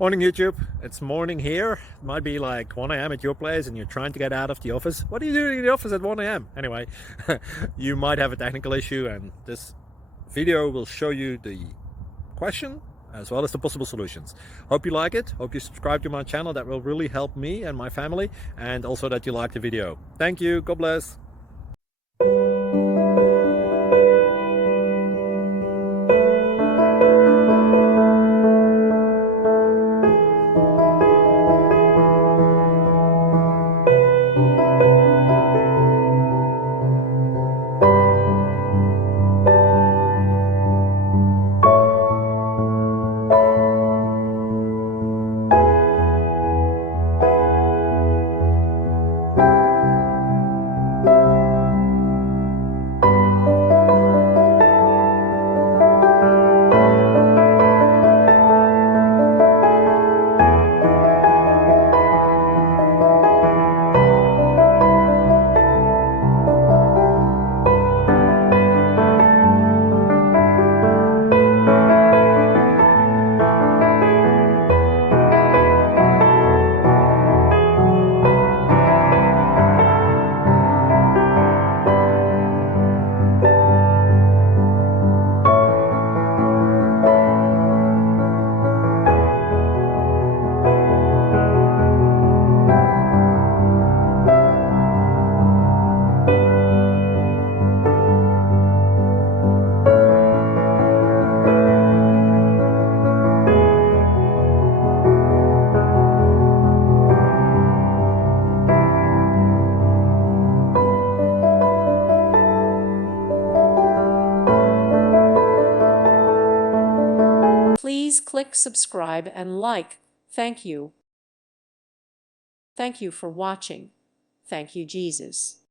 Morning YouTube, it's morning here. It might be like 1 a.m. at your place and you're trying to get out of the office. What are you doing in the office at 1 a.m.? Anyway, you might have a technical issue and this video will show you the question as well as the possible solutions. Hope you like it, hope you subscribe to my channel. That will really help me and my family, and also that you like the video. Thank you, God bless. Please click subscribe and like. Thank you. Thank you for watching. Thank you, Jesus.